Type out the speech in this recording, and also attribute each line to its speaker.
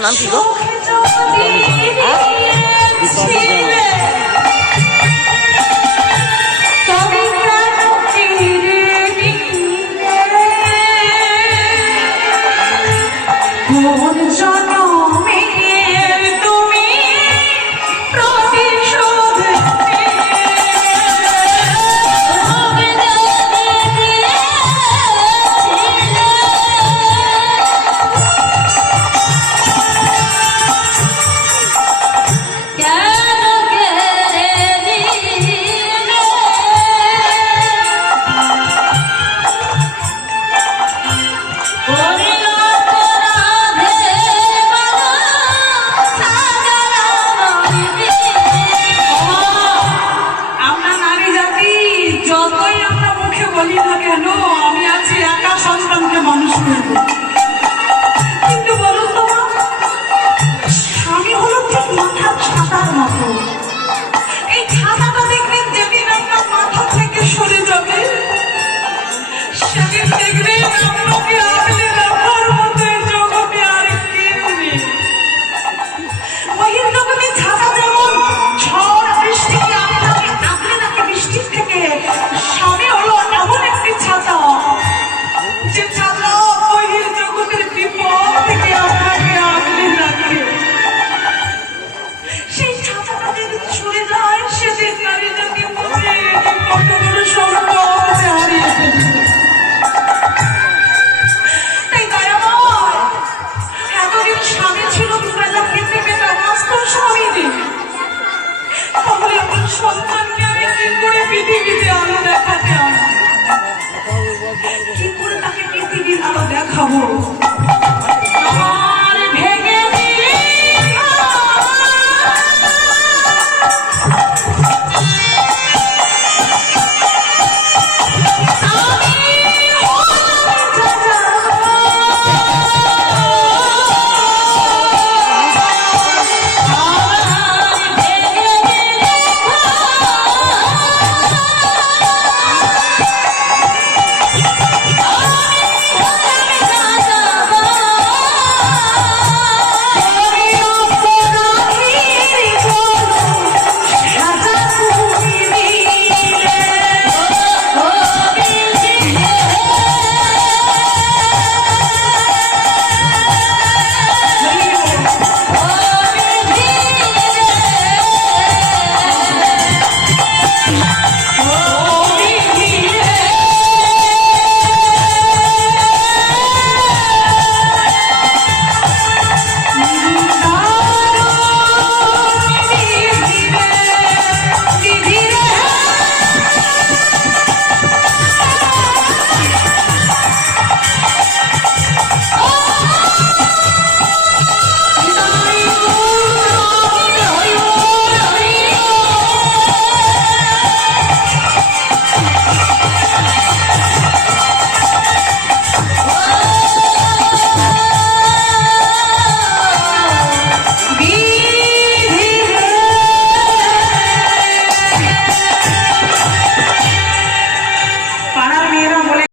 Speaker 1: নাম কি গো?
Speaker 2: সন্তানকে আমি কি করে পৃথিবীতে দেখাবো?